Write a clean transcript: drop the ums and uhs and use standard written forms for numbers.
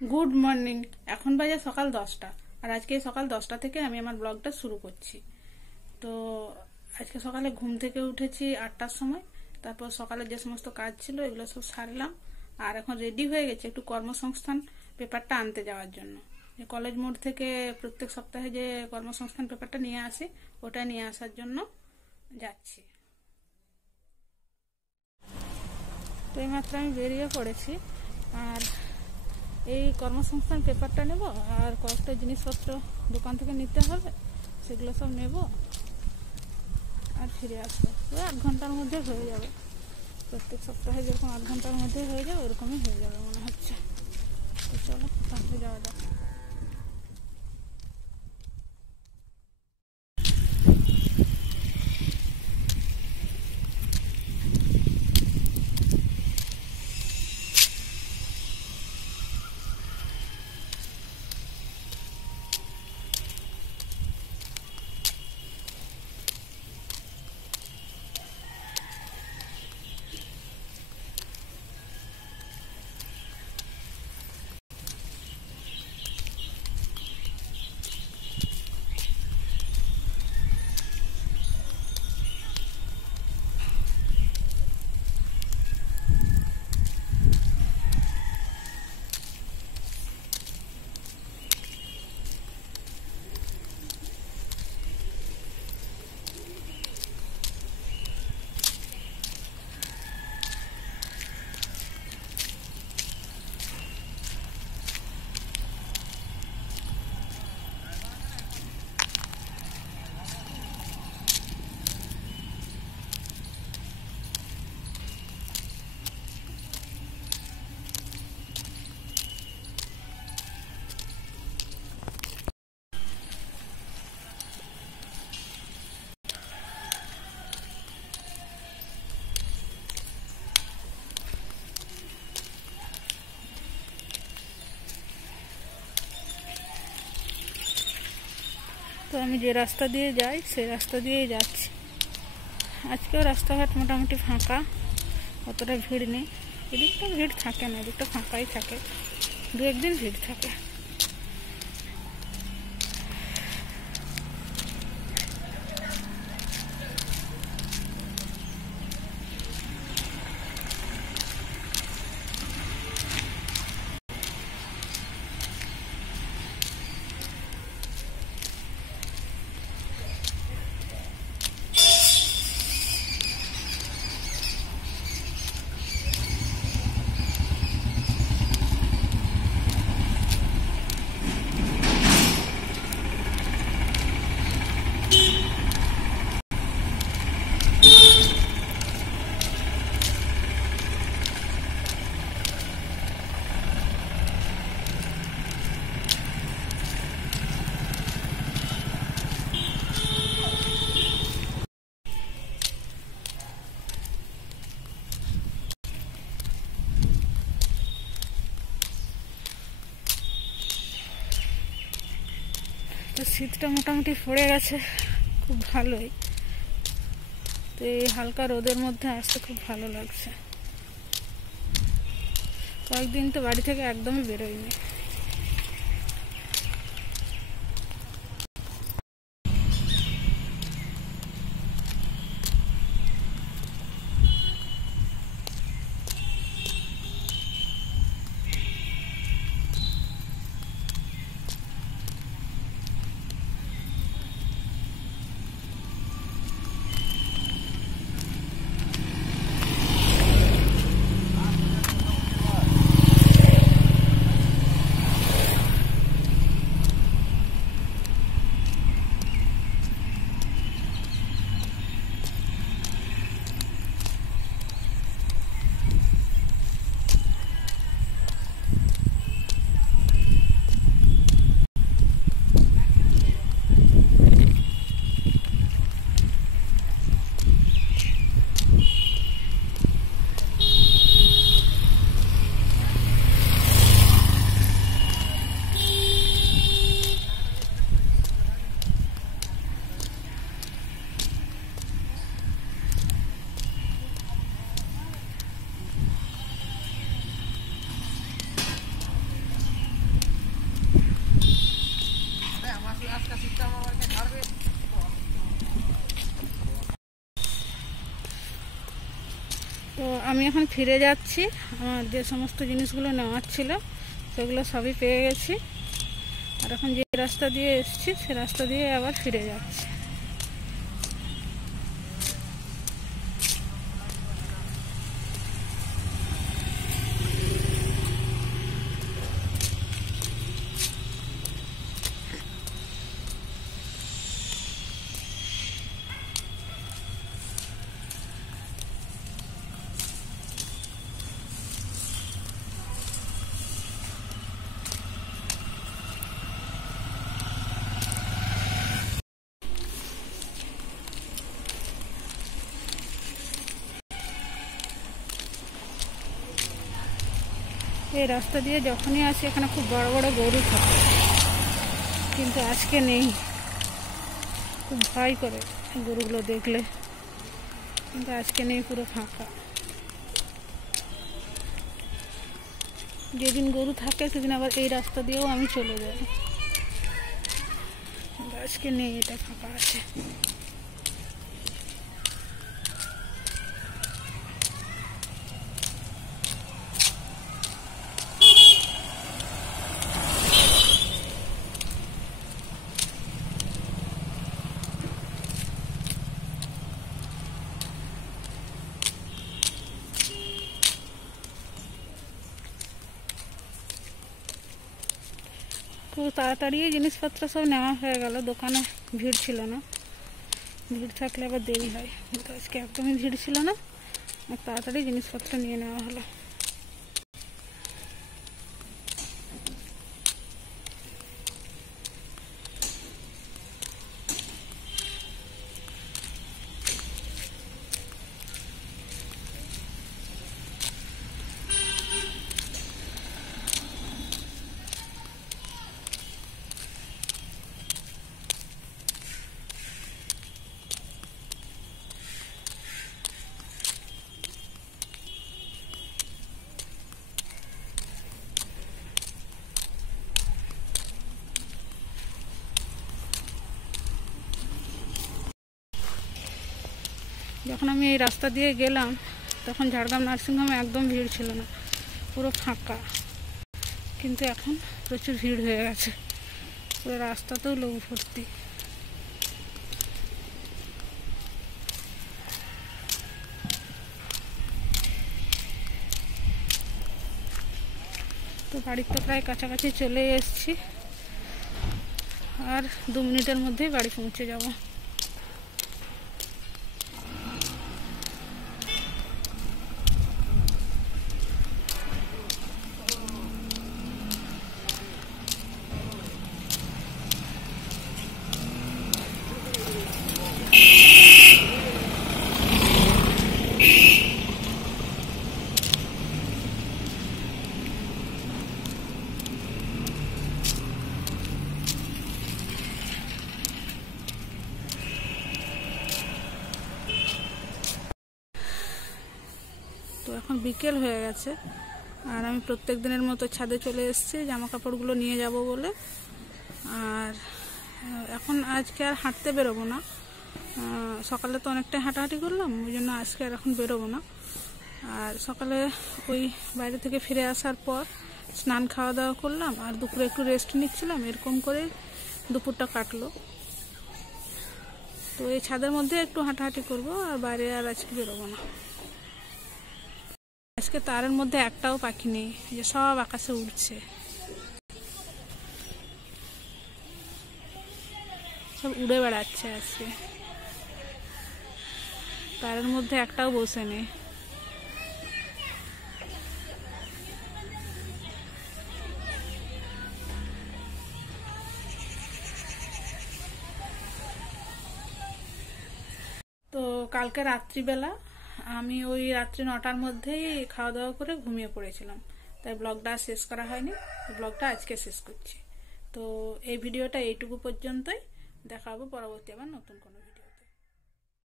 Good morning. এখন বাজে সকাল 10টা, আর আজকে সকাল 10টা থেকে আমি আমার ব্লগটা শুরু করছি। তো আজকে সকালে ঘুম থেকে উঠেছি 8টার সময়। তারপর সকালে যে সমস্ত কাজ ছিল এগুলো সব সারলাম, আর এখন রেডি হয়ে গেছে একটু কর্মসংস্থান পেপারটা আনতে যাওয়ার জন্য। কলেজ মোড় থেকে প্রত্যেক সপ্তাহে যে কর্মসংস্থান পেপারটা নিয়ে আসি, ওটা নিয়ে আসার জন্য যাচ্ছি। তো এইমাত্র আমি বেরিয়ে পড়েছি, আর এই কর্মসংস্থান পেপারটা নেব, আর কয়েকটা জিনিসপত্র দোকান থেকে নিতে হবে, সেগুলো সব নেব আর ফিরে আসবো। ওই 8 ঘন্টার মধ্যে হয়ে যাবে। প্রত্যেক সপ্তাহে যেরকম 8 ঘন্টার মধ্যে হয়ে যাবে, ওরকমই হয়ে যাবে মনে হচ্ছে। তো চলো তাহলে যাওয়া যাক। তো আমি যে রাস্তা দিয়ে যাই সেই রাস্তা দিয়েই যাচ্ছি। আজকেও রাস্তাঘাট মোটামুটি ফাঁকা, অতটা ভিড় নেই। এদিকটা ভিড় থাকে না, এদিকটা ফাঁকাই থাকে, দু একদিন ভিড় থাকে। তো শীতটা মোটামুটি পড়ে গেছে খুব ভালোই। তো এই হালকা রোদের মধ্যে আসতে খুব ভালো লাগছে। কয়েকদিন তো বাড়ি থেকে একদমই বেরোয়নি। তো আমি এখন ফিরে যাচ্ছি। আমার যে সমস্ত জিনিসগুলো নেওয়ার ছিল সেগুলো সবই পেয়ে গেছি। আর এখন যে রাস্তা দিয়ে এসেছি সে রাস্তা দিয়ে আবার ফিরে যাচ্ছি। এই রাস্তা দিয়ে যখনই আসি এখানে খুব বড় বড় গরু থাকে, কিন্তু আজকে নেই। খুব ভয় করে গরুগুলো দেখলে, কিন্তু আজকে নেই, পুরো ফাঁকা। যেদিন গরু থাকে সেদিন আবার এই রাস্তা দিয়েও আমি চলে যাই, আজকে নেই, এটা ফাঁকা আছে। খুব তাড়াতাড়ি জিনিসপত্র সব নেওয়া হয়ে গেল, দোকানে ভিড় ছিল না। ভিড় থাকলে আবার দেরি হয়, কিন্তু আজকে একদমই ভিড় ছিল না, তাড়াতাড়ি জিনিসপত্র নিয়ে নেওয়া হলো। যখন আমি এই রাস্তা দিয়ে গেলাম তখন ঝাড়গ্রাম নার্সিংহোমে একদম ভিড় ছিল না, পুরো ফাঁকা। কিন্তু এখন প্রচুর ভিড় হয়ে গেছে, পুরো রাস্তাতেও লোক ভর্তি। তো বাড়ির তো প্রায় কাছাকাছি চলে এসেছি, আর 2 মিনিটের মধ্যেই বাড়ি পৌঁছে যাব। তো এখন বিকেল হয়ে গেছে, আর আমি প্রত্যেক দিনের মতো ছাদে চলে এসেছি জামা কাপড়গুলো নিয়ে যাব বলে। আর এখন আজকে আর হাঁটতে বেরোবো না, সকালে তো অনেকটাই হাঁটাহাঁটি করলাম, ওই জন্য আজকে আর এখন বেরোবো না। আর সকালে ওই বাইরে থেকে ফিরে আসার পর স্নান খাওয়া দাওয়া করলাম, আর দুপুরে একটু রেস্ট নিচ্ছিলাম, এরকম করে দুপুরটা কাটলো। তো এই ছাদের মধ্যে একটু হাঁটাহাঁটি করবো, আর বাইরে আর আজকে বেরোবো না। আজকে তারের মধ্যে একটাও পাখি নেই, যে সব আকাশে উড়ছে, সব উড়ে বেড়াচ্ছে। আজকে তারের মধ্যে একটাও বসে নেই। তো কালকে রাত্রিবেলা আমি ওই রাত্রি 9টার মধ্যেই খাওয়া দাওয়া করে ঘুমিয়ে পড়েছিলাম, তাই ব্লগটা শেষ করা হয়নি। ব্লগটা আজকে শেষ করছি। তো এই ভিডিওটা এইটুকু পর্যন্তই, দেখা হবে পরবর্তী আবার নতুন কোনো